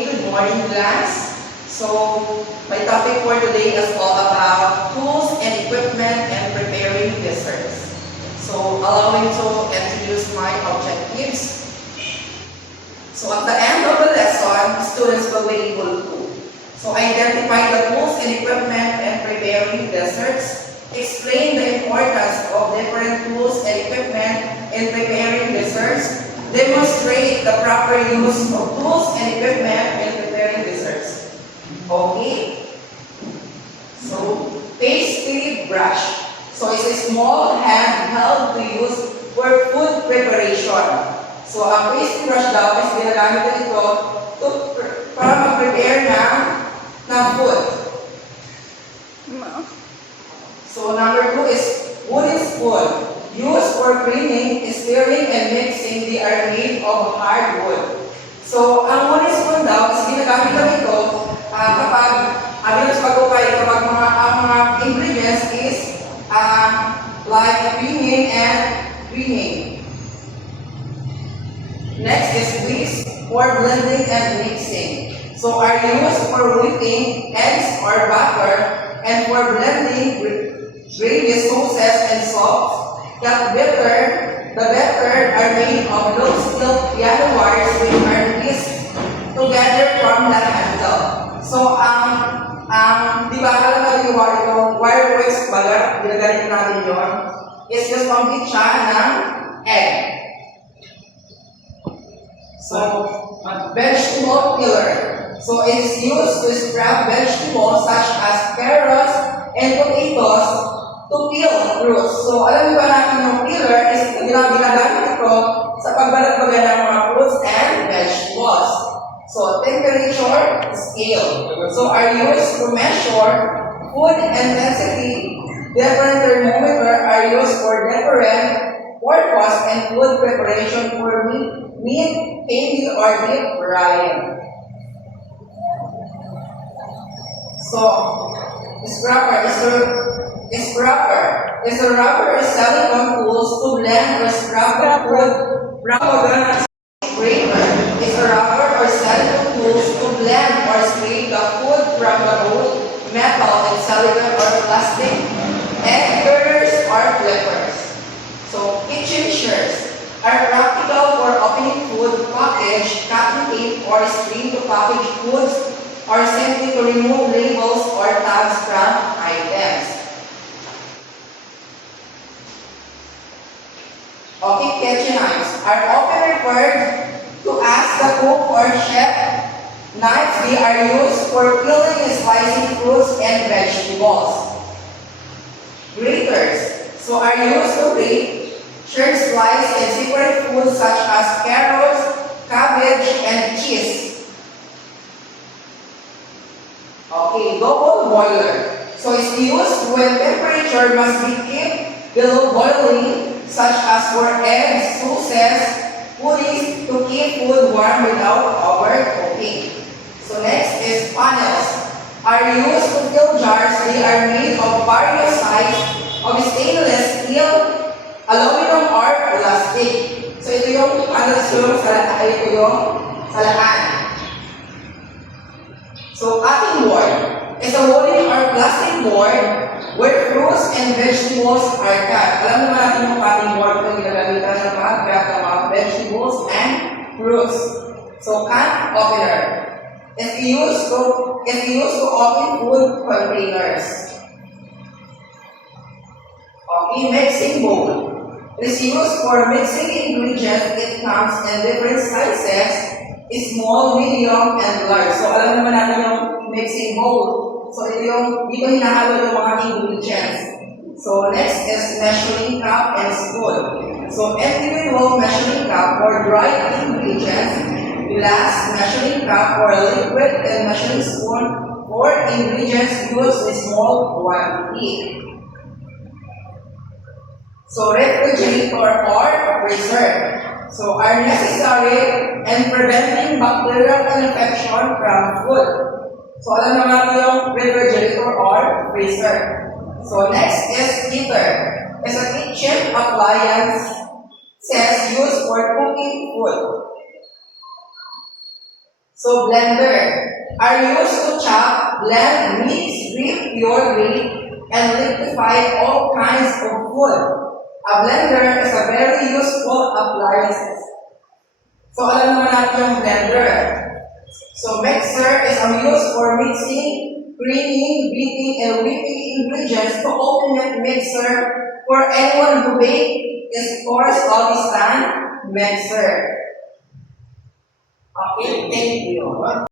Good morning, class. So, my topic for today is all about tools and equipment and preparing desserts. So, allow me to introduce my objectives. So, at the end of the lesson, students will be able to identify the tools and equipment and preparing desserts, explain the importance of different tools and equipment in preparing desserts, demonstrate the proper use of tools and equipment in preparing desserts. Okay? So, pastry brush. So, it's a small handheld to use for food preparation. So, ang pastry brush daw is ginagamit na ito para mag-prepare ng food. So, number 2 is wooden spoon. Used for cleaning, stirring, and mixing, they are made of hardwood. So, ang wooden spoon daw is ginagamit na ito kapag ang mga ingredients is like cleaning and cleaning. Next is whisk for blending and mixing. So, are used for whipping eggs or butter and for blending gravy sauces and sauce. The better are made of low steel piano wires which are whisked together from the handle. So, di ba alam natin yung wire whisk baga, ginagamit natin yun, is just complete siya ng egg. So, vegetable peeler. So, it's used to scrap vegetables such as carrots and potatoes to peel fruits. So, alam ba natin yung peeler is ginagamit ito sa pagbalag-baga ng mga fruits and vegetables. So, temperature scale. So, are used to measure food intensity. Different thermometer are used for different purpose and food preparation for meat, candy, or deep frying. So, scraper is a rubber or silicone tools to blend or scrap the food. Grater is a rubber or silicone tools to blend or scrape the food from the wood, metal, and silicone or plastic. Egg beaters or flippers. So, kitchen shears are practical for opening food package, cutting tape, or string to package foods, or simply to remove labels or tags from items. Okay, kitchen knives are often referred to as the cook or chef knives. They are used for peeling and slicing fruits and vegetables. Graters are used to grate, shred, slice, and separate foods such as carrots, cabbage, and cheese. Okay, double boiler. So it's used when temperature must be kept below boiling, such as for eggs, sauces, puddings, to keep food warm without overcooking. So next is funnels. Are used to fill jars. They are made of various sizes of stainless steel, aluminum, or plastic. So ito yung funnels yung salaan. So, cutting board is a wooden or plastic board where fruits and vegetables are cut. Alam naman natin yung cutting board ito ginagamitan ng pag-cut ng mga vegetables and fruits. So, can opener is used to open food containers. Okay, mixing bowl. It is used for mixing ingredients. It comes in different sizes, small, medium, and large. So, alam naman natin yung mixing bowl. So, ito yung, dito hinahalo yung mga ingredients. So, next is measuring cup and spoon. So, individual measuring cup for dry ingredients, glass measuring cup for liquid, and measuring spoon for ingredients used in small quantity. So, refrigerator or preserve. So, are necessary in preventing bacterial infection from food. So, alam naman yung refrigerator or freezer. So, next is heater. It's a kitchen appliance used for cooking food. So blender are used to chop, blend, mix, whip pure grain, and liquefy all kinds of food. A blender is a very useful appliance. So alam naman natin yung blender. So mixer is used for mixing, cleaning, beating, and whipping ingredients. The ultimate mixer for anyone who bake is of course always stand mixer. Okay, thank you.